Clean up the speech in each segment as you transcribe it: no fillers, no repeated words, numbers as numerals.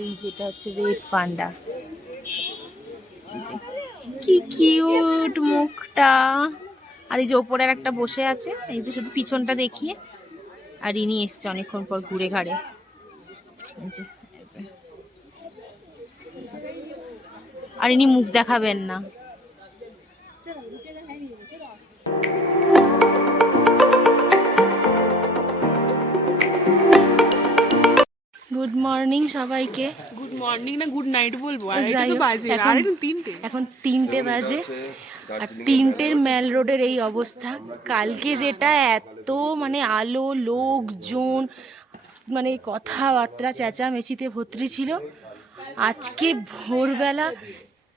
এই যেটা হচ্ছে রেড পান্ডা, কি কিউট মুখটা। আর এই যে ওপরে একটা বসে আছে, এই যে শুধু পিছনটা দেখিয়ে। আর ইনি এসছে অনেকক্ষণ পর ঘুরে ঘাড়ে। আর ইনি মুখ দেখাবেন না। গুড মর্নিং সবাইকে। গুড মর্নিং না গুড নাইট বলবো, এখন 3টে বাজে। আর 3টের মেল রোডের এই অবস্থা। কালকে যেটা এত মানে আলো লোকজন মানে কথাবার্তা চেঁচামেচিতে ভর্তি ছিল, আজকে ভোরবেলা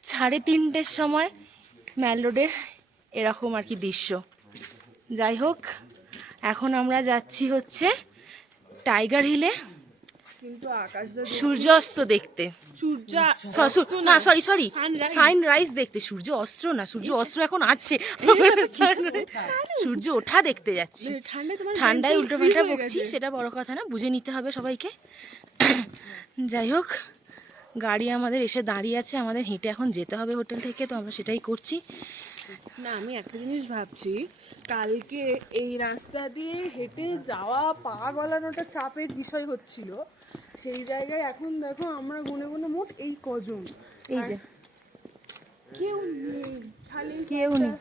3:30টের সময় মেল রোডের এরকম আর কি দৃশ্য। যাই হোক, এখন আমরা যাচ্ছি হচ্ছে টাইগার হিলে সূর্যাস্ত দেখতে। না সরি সানরাইজ দেখতে, সূর্য অস্ত্র না, সূর্য অস্ত্র এখন আছে। সূর্য ওঠা দেখতে যাচ্ছি। ঠান্ডায় উল্টো পাল্টা বকছি, সেটা বড় কথা না, বুঝে নিতে হবে সবাইকে। যাই হোক, গাড়ি আমাদের এসে দাঁড়িয়ে আছে, আমাদের হেঁটে এখন যেতে হবে হোটেল থেকে, তো আমরা সেটাই করছি। না, আমি একটা জিনিস ভাবছি, কালকে এই রাস্তা দিয়ে হেঁটে যাওয়া পা গলানোটা চাপের বিষয় হচ্ছিল, সেই জায়গায় এখন দেখো আমরা গুনে গুনে মোট এই কজন, এই যে কেউ নেই, খালি কেউ নেই।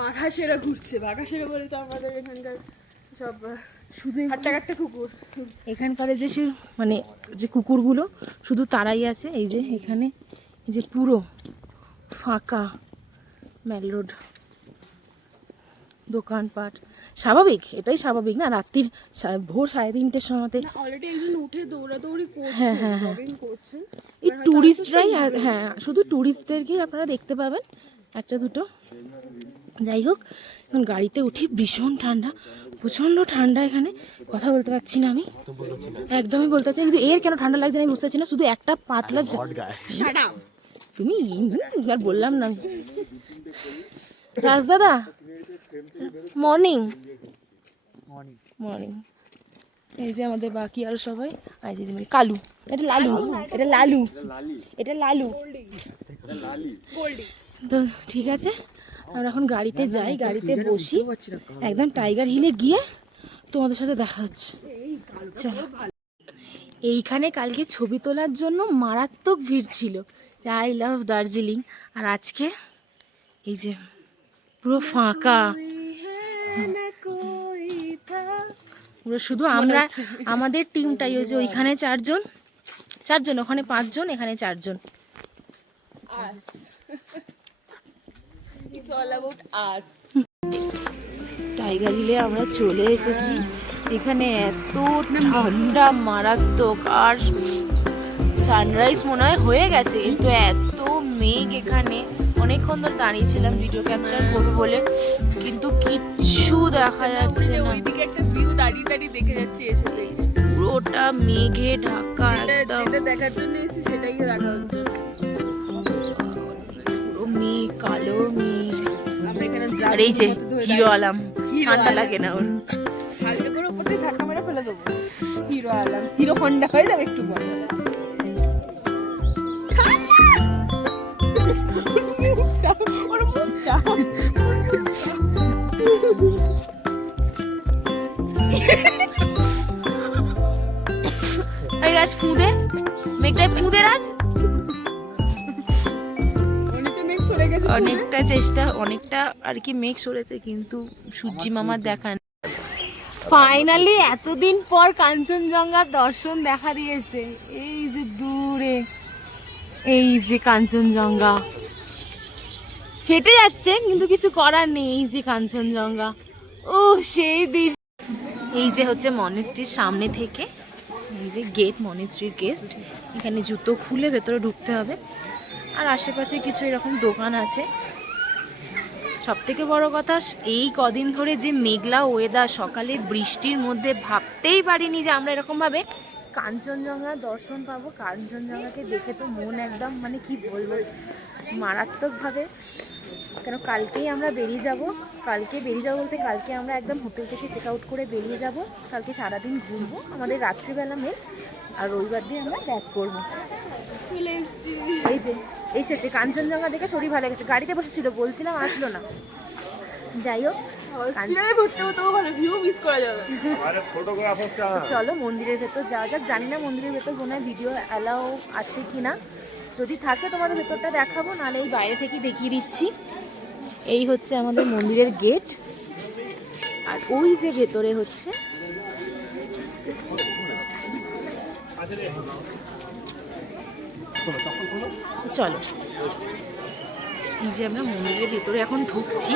বাঘাসেরা ঘুরছে। বাঘাসেরা বলে তো আমাদের এখানকার সব শুধু হাট্টা কুকুর। এখানকার যে মানে যে কুকুরগুলো শুধু তারাই আছে। এই যে এখানে এই যে পুরো ফাঁকা মেল রোড, দোকানপাট। স্বাভাবিক, এটাই স্বাভাবিক না, রাত্রির ভোর 3:30টের সময়তে অলরেডি একজন উঠে দৌড়াদৌড়ি করছে, জগিং করছে। এই ট্যুরিস্টরাই, হ্যাঁ শুধু ট্যুরিস্টদেরকেই আপনারা দেখতে পাবেন, একটা দুটো। যাই হোক, এখন গাড়িতে উঠি, ভীষণ ঠান্ডা, প্রচণ্ড ঠান্ডা। এখানে কথা বলতে পারছি না আমি, একদমই বলতে পারছি না। কিন্তু এর কেন ঠান্ডা লাগছে আমি বুঝতে পারছি না, শুধু একটা পাতলা তুমি আর বললাম না আমি। রাজদাদা মর্নিং মর্নিং। এই যে আমাদের বাকি আরো সবাই। আর দিদিমণি কালু, এটা লালু, এটা লালু, এটা লালু। তো ঠিক আছে, আমরা এখন গাড়িতে যাই, গাড়িতে বসি, একদম টাইগার হিলে গিয়ে তোমাদের সাথে দেখা হচ্ছে। চলো। এইখানে কালকে ছবি তোলার জন্য মারাত্মক ভিড় ছিল, আই লাভ দার্জিলিং। আর আজকে এই যে পুরো ফাঁকা, পুরো শুধু আমরা, আমাদের টিমটাই। ওই যে ওইখানে 4 জন, ওখানে 5 জন, এখানে 4 জন। টাইগার হিলে আমরা চলে এসেছি। এখানে এত ঠান্ডা মারাত্মক, আর সানরাইজ মনে হয় হয়ে গেছে, কিন্তু এত মেঘ এখানে। অনেকক্ষণ ধরে দাঁড়িয়েছিলাম ভিডিও ক্যাপচার করবো বলে, কিন্তু কিচ্ছু দেখা যাচ্ছে না। ওইদিকে একটা ভিউ দাঁড়িয়ে দাঁড়িয়ে দেখে যাচ্ছে, এসে দেখছি পুরোটা মেঘে ঢাকা, একদম যেটা দেখার জন্য এসে সেটাই দেখা হচ্ছে। পুরো মেঘ, কালো মেঘ। আমরা এখানে আর এই যে হিরো আলম, ঠান্ডা লাগে না ওর? হালকা করে উপর দিয়ে ধাক্কা মেরে ফেলে দেবো। হিরো আলম, হিরো হন্ডা হয়ে যাবে একটু পর। রাজ ফুঁদে, মেঘটাই ফুঁদে রাজ। অনেকটা চেষ্টা, অনেকটা আর কি মেঘ সরেছে, কিন্তু সূর্যি মামার দেখা নেই। ফাইনালি এতদিন পর কাঞ্চনজঙ্ঘার দর্শন দেখা দিয়েছে। এই যে দূরে, এই যে কাঞ্চনজঙ্ঘা ফেটে যাচ্ছে, কিন্তু কিছু করার নেই। এই যে কাঞ্চনজঙ্ঘা, ও সেই দৃশ্য। এই যে হচ্ছে মনেস্ট্রির সামনে থেকে, এই যে গেট, মনেস্ট্রির গেট। এখানে জুতো খুলে ভেতরে ঢুকতে হবে। আর আশেপাশে কিছু এরকম দোকান আছে। সব থেকে বড় কথা, এই কদিন ধরে যে মেঘলা ওয়েদার, সকালে বৃষ্টির মধ্যে ভাবতেই পারিনি যে আমরা এরকমভাবে কাঞ্চনজঙ্ঘার দর্শন পাবো। কাঞ্চনজঙ্ঘাকে দেখে তো মন একদম মানে কি বলবো, মারাত্মকভাবে। কেন কালকেই আমরা বেরিয়ে যাব। কালকে বেরিয়ে যাবো বলতে, কালকে আমরা একদম হোটেল থেকে চেক আউট করে বেরিয়ে যাব। কালকে সারাদিন ঘুরবো, আমাদের রাত্রিবেলা মেল, আর রবিবার দিয়ে আমরা ব্যাক করবো। চলে এসেছি। এই যে এসেছে, কাঞ্চনজঙ্ঘা দেখে শরীর ভালো গেছে। গাড়িতে বসেছিল, বলছিলাম আসলো না। যাই হোক, হসপিটালে ভর্তি হতে ভালো, ভিউ মিস করা যাবে। চলো মন্দিরের ভেতর যাওয়া যাক। জানি না মন্দিরের ভেতর কোনো ভিডিও অ্যালাউ আছে কি না, যদি থাকে তোমাদের ভেতরটা দেখাবো, নাহলে এই বাইরে থেকে দেখিয়ে দিচ্ছি। এই হচ্ছে আমাদের মন্দিরের গেট, আর ওই যে ভেতরে হচ্ছে চলো, এই যে আমরা মন্দিরের ভেতরে এখন ঢুকছি।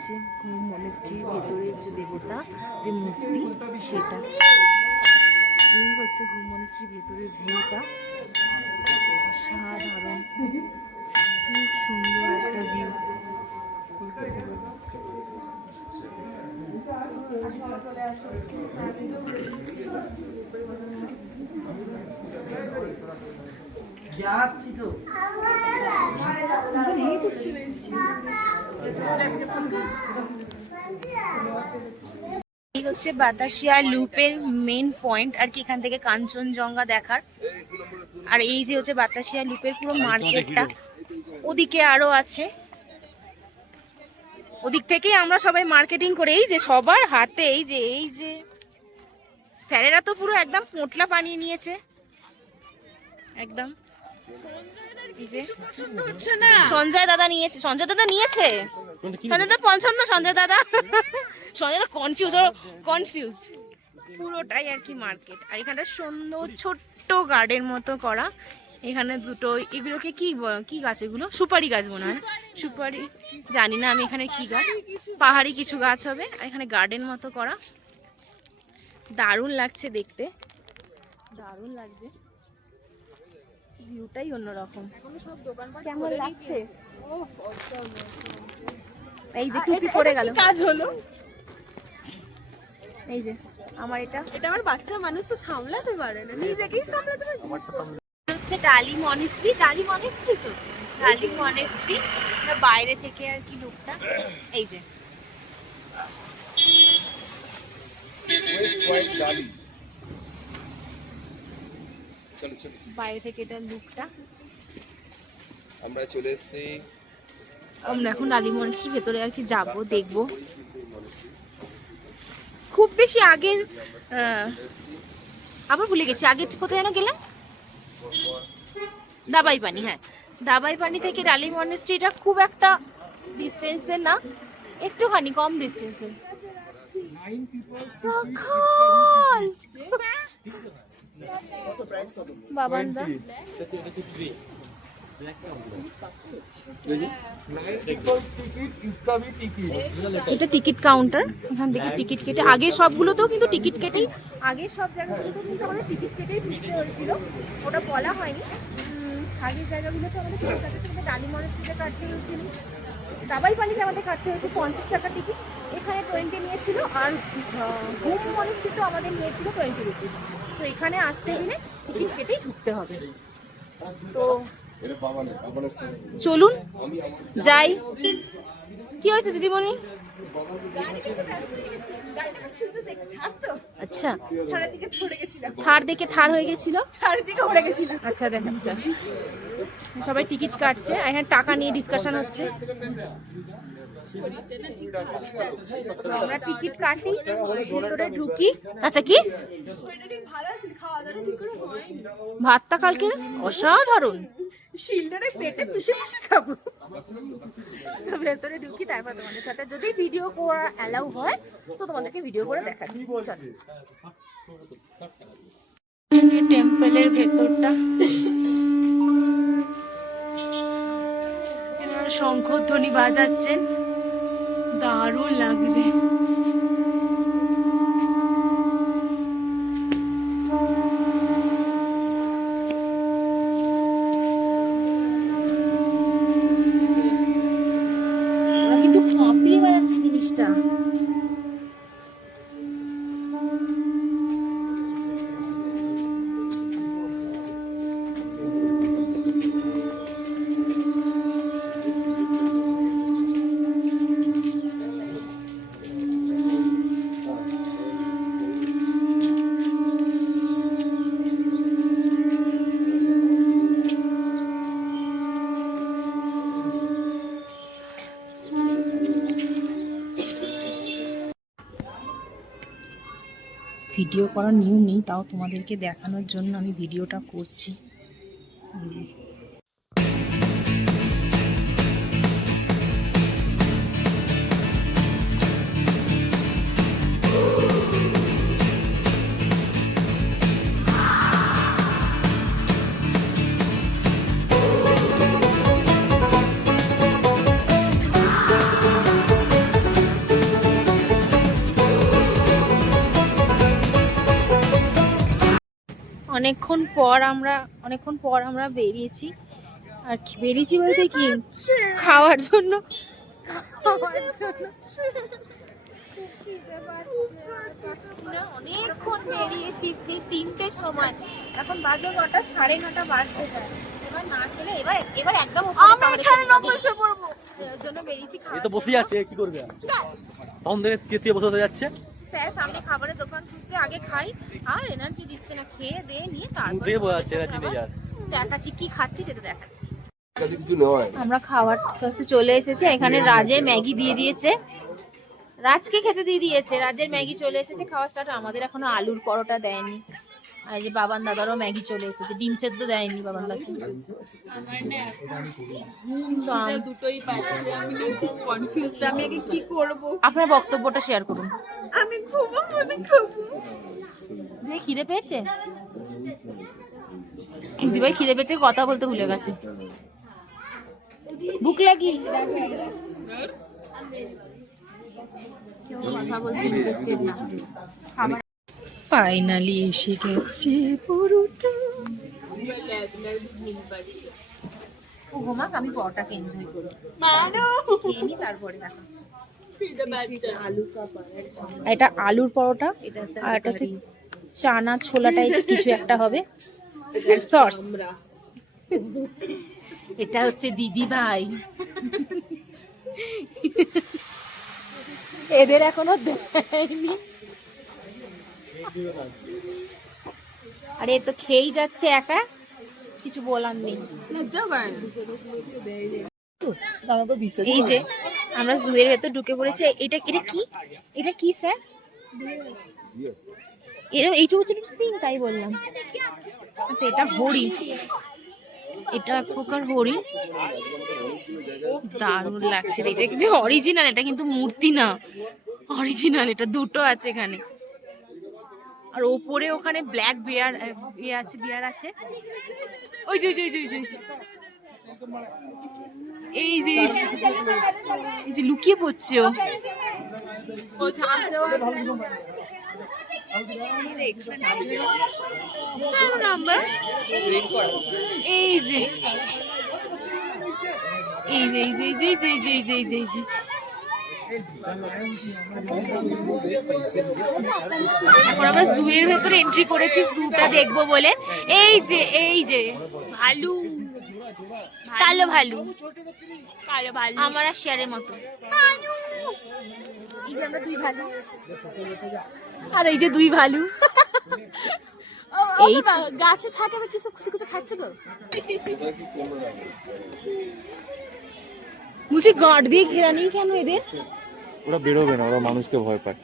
হচ্ছে ঘুম মনেস্ট্রির ভেতরের যে দেবতা, যে মূর্তি, সেটা। এই হচ্ছে ঘুম মনেস্ট্রির ভেতরের ভিউটা, অসাধারণ, খুব সুন্দর একটা ভিউ। যাচ্ছি তো। এই হচ্ছে বাতাসিয়া লুপের মেন পয়েন্ট আর কি, এখান থেকে কাঞ্চনজঙ্ঘা দেখার। আর এই যে হচ্ছে বাতাসিয়া লুপের পুরো মার্কেটটা, ওদিকে আরো আছে, ওদিক থেকেই আমরা সবাই মার্কেটিং করে। এই যে সবার হাতে এই যে স্যারেরা তো পুরো একদম পোঁটলা বানিয়ে নিয়েছে একদম। সঞ্জয় দাদা নিয়েছে, সঞ্জয় দাদা পছন্দ, সঞ্জয় দাদা কনফিউজড পুরোটাই আর কি মার্কেট। আর এখানটা সুন্দর ছোট্ট গার্ডেন মতো করা। এখানে দুটো, এগুলোকে কি গাছ, এগুলো সুপারি গাছ মনে হয়, সুপারি জানি না আমি, এখানে কি গাছ, পাহাড়ি কিছু গাছ হবে। আর এখানে গার্ডেন মতো করা, দারুণ লাগছে দেখতে, দারুণ লাগছে, ভিউটাই অন্যরকম। কেমন লাগছে? এই যে টুপি পরে গেল, কাজ হলো। এই যে আমার এটা আমার বাচ্চা মানুষ তো সামলাতে পারে না, নিজেকেই সামলাতে পারে। হচ্ছে ডালি মনেস্ট্রি, তো ডালি মনেস্ট্রি, বাইরে থেকে আর কি লুকটা। এই যে বাইরে থেকে এটা লুকটা। আমরা চলে এসেছি, আমরা এখন ডালি মনেস্ট্রির ভেতরে আর কি যাবো, দেখবো। খুব বেশি আগের আবার ভুলে গেছি, আগে কোথায় যেন গেলাম, দাবাই পানি। হ্যাঁ, দাবাই পানি থেকে ডালি মনেস্ট্রিটা খুব একটা ডিস্টেন্সে না, একটুখানি কম ডিস্টেন্সে। বাবান্দা এটা টিকিট কাউন্টার, এখান থেকে টিকিট কেটে, আগের সবগুলোতেও কিন্তু টিকিট কেটেই, আগের সব জায়গাগুলোতেও কিন্তু আমাদের টিকিট কেটেই ঢুকতে হয়েছিল, ওটা বলা হয়নি। আগের জায়গাগুলোতে আমাদের টিকিট কাটতে হয়েছিল, ডালি মনেস্ট্রিতে কাটতে হয়েছিল, দাবাই পানিতে আমাদের কাটতে হয়েছে 50 টাকা টিকিট, এখানে 20 নিয়েছিল, আর ঘুম মনেস্ট্রিতেও আমাদের নিয়েছিল 20 রুপিস। তো এখানে আসতে গেলে টিকিট কেটেই ঢুকতে হবে। তো চলুন যাই। কি হয়েছে দিদিমণি? আচ্ছা, থার দেখে থার হয়ে গেছিল, আচ্ছা দেখাচ্ছা। সবাই টিকিট কাটছে, এখানে টাকা নিয়ে ডিসকাশন হচ্ছে। আমরা টিকিট কাটি, ভেতরে ঢুকি। আচ্ছা, কি ভাতটা কালকে অসাধারণ, পেটে পুষে পুষে খাবো। ভেতরে ঢুকি, তারপর তোমাদের সাথে যদি ভিডিও করা অ্যালাউ হয় তো তোমাদেরকে ভিডিও করে দেখাচ্ছি। চলো, টেম্পলের ভেতরটা, শঙ্খধ্বনি বাজাচ্ছেন, দারুণ লাগছে। কিন্তু কাঁপিয়ে বেড়াচ্ছে জিনিসটা। ভিডিও করার নিয়ম নেই, তাও তোমাদেরকে দেখানোর জন্য আমি ভিডিওটা করছি। এই যে অনেকক্ষণ পর আমরা বেরিয়েছি। আর বেরিয়েছি বলতে কি, খাওয়ার জন্য। অনেকক্ষণ বেরিয়েছি, সেই 3টের সময়, এখন বাজে 9টা, 9:30 বাজতে যায়। এবার না খেলে এবার একদম আমি এখানে বসে পড়বো, এর জন্য বেরিয়েছি। এই তো বসে আছে, কি করবে? তখন থেকে কে বসে যাচ্ছে। স্যার সামনে খাবারের দোকান খুঁজছে, আগে খাই, আর এনার্জি দিচ্ছে না, খেয়ে দিয়ে নিয়ে তারপর দেখাচ্ছি কি খাচ্ছি, সেটা দেখাচ্ছি। আমরা খাবার কাছে চলে এসেছি, এখানে রাজের ম্যাগি দিয়ে দিয়েছে, রাজকে খেতে দিয়ে দিয়েছে, রাজের ম্যাগি চলে এসেছে, খাওয়া স্টার্ট। আমাদের এখনো আলুর পরোটা দেয়নি। আর এই যে বাবান দাদারও ম্যাগি চলে এসেছে, ডিম সেদ্ধ দেয়নি বাবান দাদা। দুটোই পাচ্ছি, আমি খুব কনফিউজড, আমি আগে কি করব। আপনার বক্তব্যটা শেয়ার করুন। আমি খাবো, আমি খাবো। খিদে পেয়েছে দিদিভাই, খিদে পেয়েছে, কথা বলতে ভুলে গেছে। ভুক লাগি, কথা বলতে ইন্টারেস্টেড না। ফাইনালি এসে গেছে পরোটা। ও ঘুমাক, আমি পরোটাকে এনজয় করি, খেয়ে নি, তারপরে দেখাচ্ছি। এটা আলুর পরোটা, আর এটা হচ্ছে চানা ছোলা টাইপস কিছু একটা হবে, আর সস। এটা হচ্ছে দিদি ভাই, এদের এখনো দেয়নি। আরে তো খেয়েই যাচ্ছে একা, কিছু বলার নেই। এই যে আমরা জুয়ের ভেতর ঢুকে পড়েছি। এটা কি স্যার? এইটুকু সিং, তাই বললাম। আচ্ছা, এটা হরিণ, এটা এক প্রকার হরিণ, দারুণ লাগছে। এটা কিন্তু অরিজিনাল, এটা কিন্তু মূর্তি না, অরিজিনাল। এটা দুটো আছে এখানে, আর ওপরে ওখানে ব্ল্যাক বিয়ার আছে। ওই যে এই যে লুকিয়ে পড়ছে ও। এই যে এখন আমরা জুয়ের ভেতরে এন্ট্রি করেছি, জুটা দেখবো বলে। এই যে ভালু, কালো ভালু, আমার আর শেয়ারের মতো। এই যে আমরা দুই ভালু, আর এই যে দুই ভালু। এই গাছে থাকে, আবার কিছু কিছু খাচ্ছে গো। বলছি গার্ড দিয়ে ঘেরা নেই কেন এদের? ওরা বেরোবে না, ওরা মানুষকে ভয় পায়।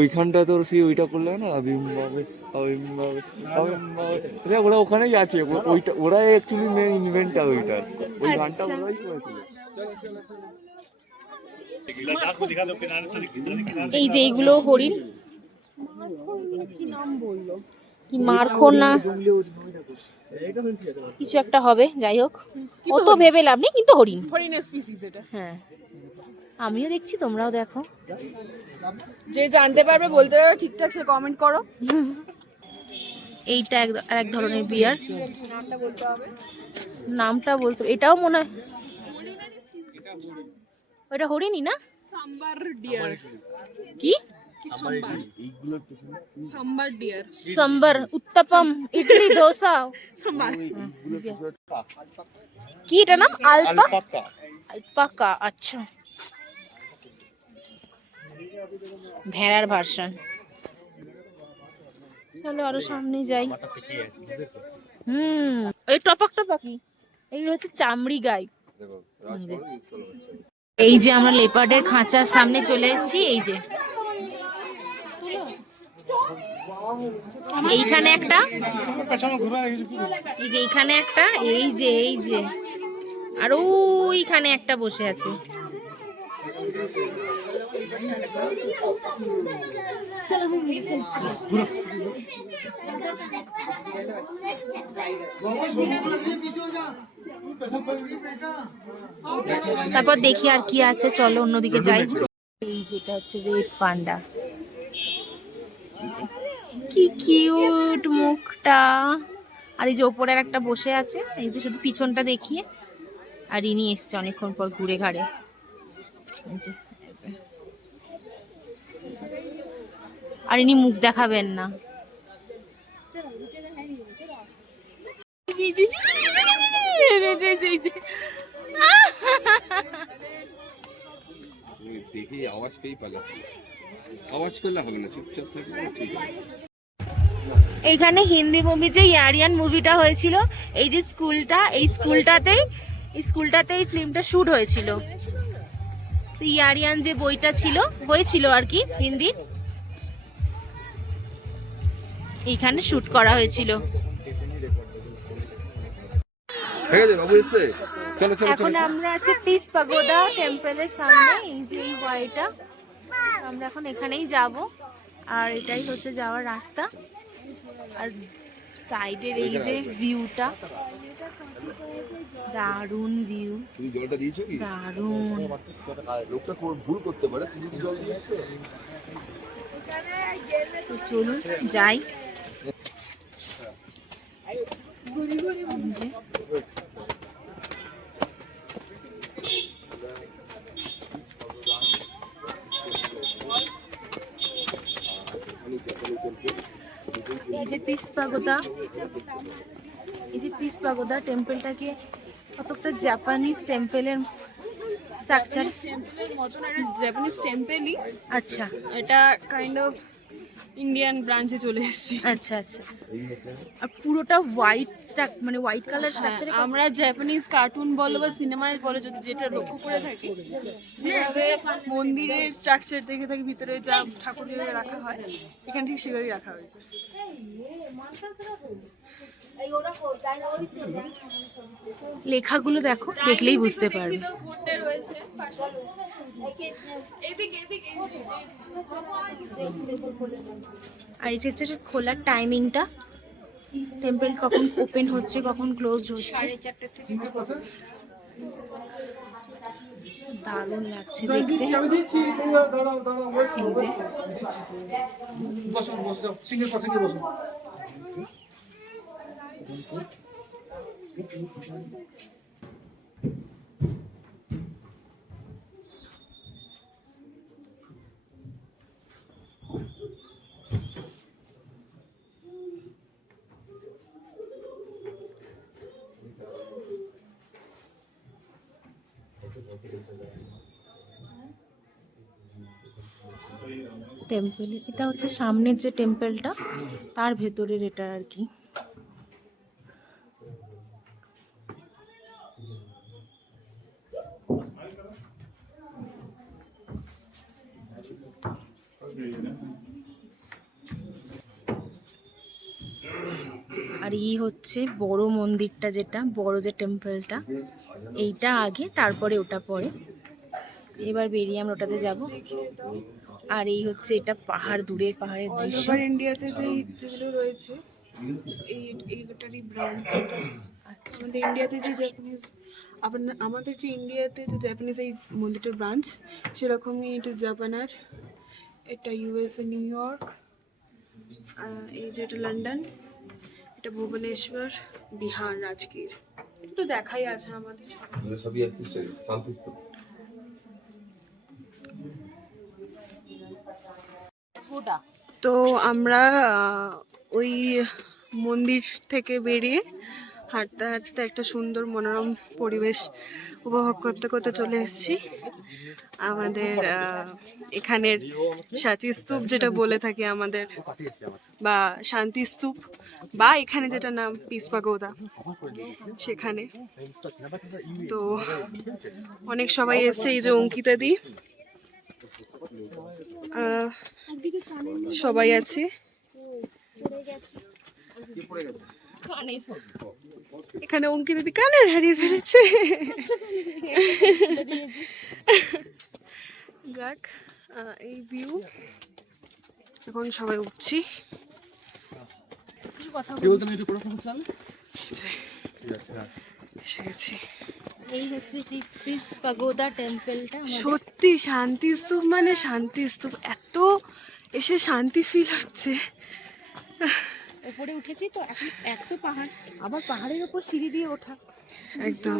ওইখানটা তোর সেই ওইটা করলে না, ওরা ওখানেই আছে, ওরা অ্যাকচুয়ালি মেন ইনভেন্টার ওইটার, ওই গানটা ওরাই করেছিল। এই যে এইগুলো হরিণ, কি নাম বললো, কি মারখোর না কিছু একটা হবে, যাই হোক, অত ভেবে লাভ নেই, কিন্তু হরিণের স্পিসিস এটা। হ্যাঁ, আমিও দেখছি, তোমরাও দেখো। যে জানতে পারবে, বলতে পারবে ঠিকঠাক, সে কমেন্ট করো। এইটা এক ধরনের বিয়ার, নামটা বলতে হবে, নামটা বলতে, এটাও মনে হয় ওটা হরিণী না? সাম্বার ডিয়ার। কি কি সাম্বার? সাম্বার ডিয়ার। সাম্বার, উত্তাপাম, ইডলি, দোসা। সাম্বার। কি এটা নাম? আলপাকা। আলপাকা, আচ্ছা। ভেড়ার ভার্সন। চলো আরো সামনে যাই। এই টপাক টপাকি, এগুলো হচ্ছে চামড়ি গাই। এই যে আমরা লেপার্ডের খাঁচার সামনে চলে এসেছি। এই যে এইখানে একটা, এই যে এইখানে একটা, এই যে আর ওইখানে একটা বসে আছে। তারপর দেখি আর কি আছে, চলো অন্যদিকে যাই। এই যেটা হচ্ছে রেড পান্ডা, কি কিউট মুখটা। আর এই যে ওপরে আর একটা বসে আছে, এই যে শুধু পিছনটা দেখিয়ে। আর ইনি এসছে অনেকক্ষণ পর ঘুরে ঘাড়ে। আর ইনি মুখ দেখাবেন না। দেখি আওয়াজ পেয়ে পালাচ্ছি, আওয়াজ করলে হবে না, চুপচাপ থাকলে ঠিক আছে। এইখানে হিন্দি মুভি যে ইয়ারিয়ান মুভিটা হয়েছিল, এই যে স্কুলটা, এই স্কুলটাতেই ফিল্মটা শুট হয়েছিল। ইয়ারিয়ান যে বইটা হয়েছিল আর কি হিন্দি, এইখানে শুট করা হয়েছিল। এখন আমরা আছি পিস পাগোডা টেম্পলের সামনে। এই যে এই ওয়াইটা, আমরা এখন এখানেই যাব। আর এটাই হচ্ছে যাওয়ার রাস্তা। আর সাইডের এই যে ভিউটা, দারুণ ভিউ, তুমি জলটা দিয়েছো কি? দারুণ। লোকটা ভুল করতে পারে, তুমি কি জল দিয়েছো? তো চলুন যাই। যে এই যে পিস পাগোদা টেম্পলটাকে কতটা জাপানিজ টেম্পলের স্ট্রাকচার, টেম্পলের মতন একটা জাপানিজ টেম্পলই। আচ্ছা এটা কাইন্ড অফ ইন্ডিয়ান ব্রাঞ্চে চলে এসেছি। আচ্ছা আচ্ছা। আর পুরোটা হোয়াইট মানে হোয়াইট কালার স্ট্রাকচারে। আমরা জাপানিজ কার্টুন বলো বা সিনেমায় বলো, যদি যেটা লক্ষ্য করে থাকি, যেভাবে মন্দিরের স্ট্রাকচার দেখে থাকি, ভিতরে যা ঠাকুর রাখা হয়, এখানে ঠিক সেভাবেই রাখা হয়েছে। লেখাগুলো দেখো, দেখলেই বুঝতে পারবে। আর এই যে খোলার টাইমিংটা, টেম্পল কখন ওপেন হচ্ছে কখন ক্লোজ হচ্ছে। দারুণ লাগছে দেখতে। এই যে টেম্পল, এটা হচ্ছে সামনের যে টেম্পলটা, তার ভেতরের এটা আর কি। আর এই হচ্ছে বড় মন্দিরটা, যেটা বড় যে টেম্পলটা, এইটা আগে, তারপরে ওটা পরে। এবার বেরিয়ে আমরা ওটাতে যাব। আর এই হচ্ছে এটা পাহাড়, দূরের পাহাড়ের দৃশ্য। ওভার ইন্ডিয়াতে যেগুলো রয়েছে, এইটারই ব্রাঞ্চ। আমাদের ইন্ডিয়াতে যে জাপানিজ, আমাদের যে ইন্ডিয়াতে যে জাপানিজ এই মন্দিরটার ব্রাঞ্চ, সেরকমই এটা জাপানের, এটা ইউএসএ নিউ ইয়র্ক, এই যে এটা লন্ডন, এটা ভুবনেশ্বর, বিহার, রাজগীর। এটা তো দেখাই আছে আমাদের। সবই একই স্টাইল, শান্তিস্তূপ। তো আমরা ওই মন্দির থেকে বেরিয়ে হাঁটতে হাঁটতে একটা সুন্দর মনোরম পরিবেশ উপভোগ করতে করতে চলে এসেছি আমাদের এখানের সাঁচি স্তূপ, যেটা বলে থাকি আমাদের, বা শান্তি স্তূপ, বা এখানে যেটা নাম পিস পাগোদা, সেখানে। তো অনেক সবাই এসছে, এই যে অঙ্কিতা দি, সবাই আছে। এখানে অঙ্কিতা দি কানের হারিয়ে ফেলেছে। যাক, এই ভিউ। এখন সবাই উঠছি। কিছু কথা এসে গেছি। এই হচ্ছে সেই পিস পাগোদা টেম্পলটা। সত্যি শান্তি স্তূপ মানে শান্তি স্তূপ, এত এসে শান্তি ফিল হচ্ছে। উপরে উঠেছি তো, এখন এত পাহাড়, আবার পাহাড়ের উপর সিঁড়ি দিয়ে ওঠা একদম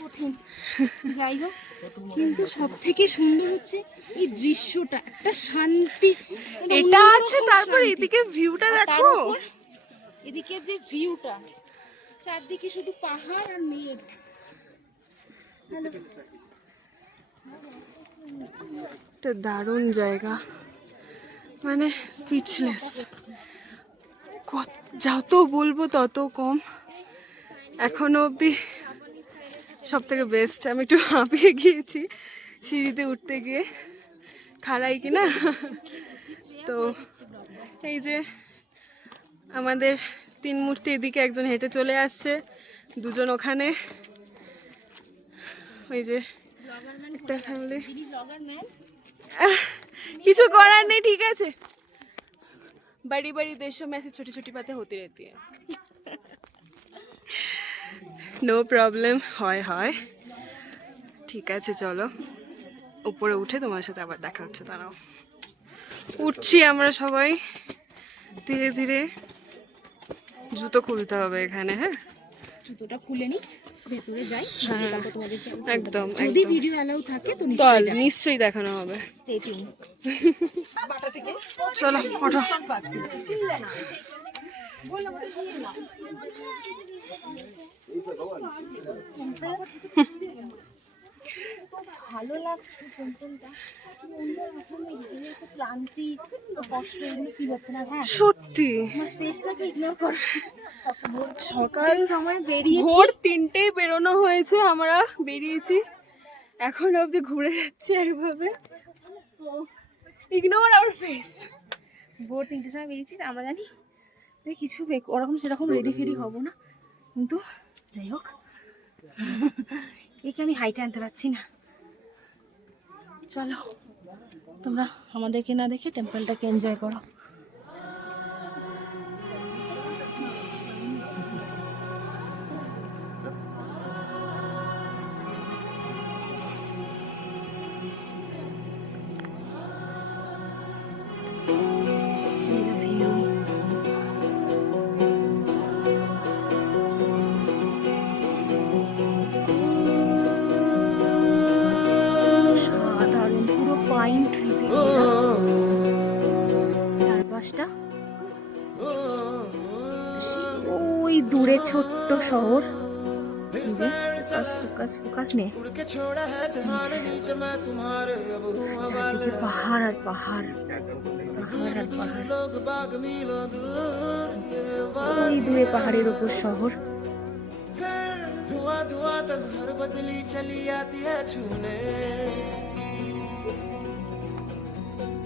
কঠিন। যাই হোক, কিন্তু সব থেকে সুন্দর হচ্ছে এই দৃশ্যটা, একটা শান্তি, এটা আছে। তারপর এদিকে ভিউটা দেখো, এদিকে যে ভিউটা, চারদিকে শুধু পাহাড় আর মেঘ। একটা দারুণ জায়গা, মানে স্পিচলেস। যত বলবো তত কম। এখনো অবধি সব থেকে বেস্ট। আমি একটু হাঁপিয়ে গিয়েছি সিঁড়িতে উঠতে গিয়ে, খাড়াই কিনা। তো এই যে আমাদের 3 মূর্তি, এদিকে একজন হেঁটে চলে আসছে, 2 জন ওখানে। ওই যে একটা ফ্যামিলি, কিছু করার নেই, ঠিক আছে। बड़ी बड़ी देशों में ऐसी छोटी छोटी बातें होती रहती है। No problem. হয় হয়, ঠিক আছে, চলো উপরে উঠে তোমার সাথে আবার দেখা হচ্ছে। দাঁড়াও, উঠছি আমরা সবাই ধীরে ধীরে। জুতো খুলতে হবে এখানে। হ্যাঁ, জুতোটা খুলে নি, ভেতরে যাই, তারপর তোমাদেরকে একদম। যদি ভিডিও অ্যালাউ থাকে তো নিশ্চয়ই দেখানো হবে। Stay tune. চলো ওঠো। ভালো লাগছে টেম্পলটা, ক্লান্তি, কষ্ট এগুলো ফিল হচ্ছে না। হ্যাঁ সত্যি, আমার ফেসটাকে ইগনোর করো। সকাল সময় বেরিয়ে ভোর 3টেই বেরোনো হয়েছে, আমরা বেরিয়েছি, এখন অবধি ঘুরে যাচ্ছি এইভাবে। Ignore hour face. ভোর 3টের সময় বেরিয়েছি, আমরা জানি কিছু ওরকম সেরকম রেডি ফেডি হবো না, কিন্তু যাই হোক, একে আমি হাইটে আনতে পারছি না। চলো তোমরা আমাদেরকে না দেখে টেম্পলটাকে এনজয় করো। চারপাশটা, ওই দূরে ছোট্ট শহর, ফোকাস ফোকাস নে, চারদিকে পাহাড় আর পাহাড়, পাহাড় আর পাহাড়, ওই দূরে পাহাড়ের উপর শহর।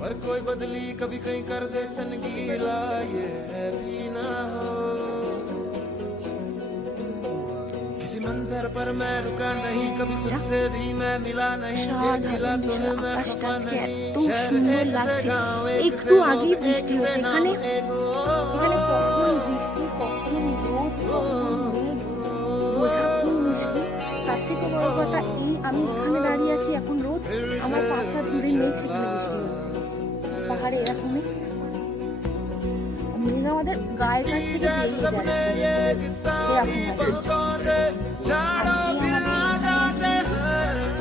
पर कोई बदली कभी कहीं कर दे तनगीला, ये भी ना हो। किसी मंजर पर मैं रुका नहीं, कभी खुद से भी मैं मिला नहीं, एक मिला तो है मैं खफा नहीं। शहर एक से गाँव एक से लोग एक से नाम एक हो। কখন বৃষ্টি, কখন রোদ, কখন মেঘ, বোঝা খুব মুশকিল। তার থেকে বড় কথা, এই আমি এখানে দাঁড়িয়ে আছি, এখন রোদ, আমার 5 হাত দূরে মেঘ, সেখানে বৃষ্টি হচ্ছে। পাহাড়ে এরকমই মেঘ আমাদের গায়ের কাছ থেকে বেরিয়ে যাচ্ছে,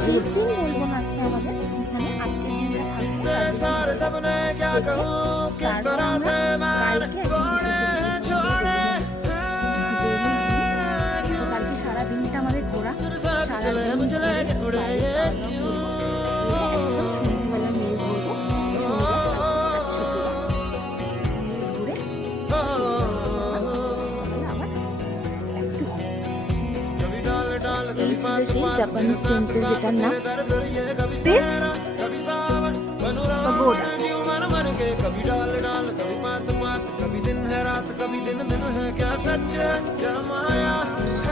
শেষ দিন বলবো না আজকে আমাদের এখানে, আজকে দিনটা থাকবো। अब ने क्या कहूँ किस तरह से मैंने तोड़े छोड़े কালকে সারা দিনটা আমাদের ঘোরা तेरे साथ चले मुझे लेके उड़े সন্ধ্যাবেলা মেয়ে ঘুরবো ঘুরে আবার একটু कभी डाल डाल এই कभी ছিল बात সেই बात জাপানিজ টেম্পল যেটার নাম दर्द ये कभी This सहरा कभी सावन बनूरा pagoda. जीव मर मर के कभी डाल डाल कभी बात बात कभी दिन है रात कभी दिन दिन है क्या सच है क्या माया है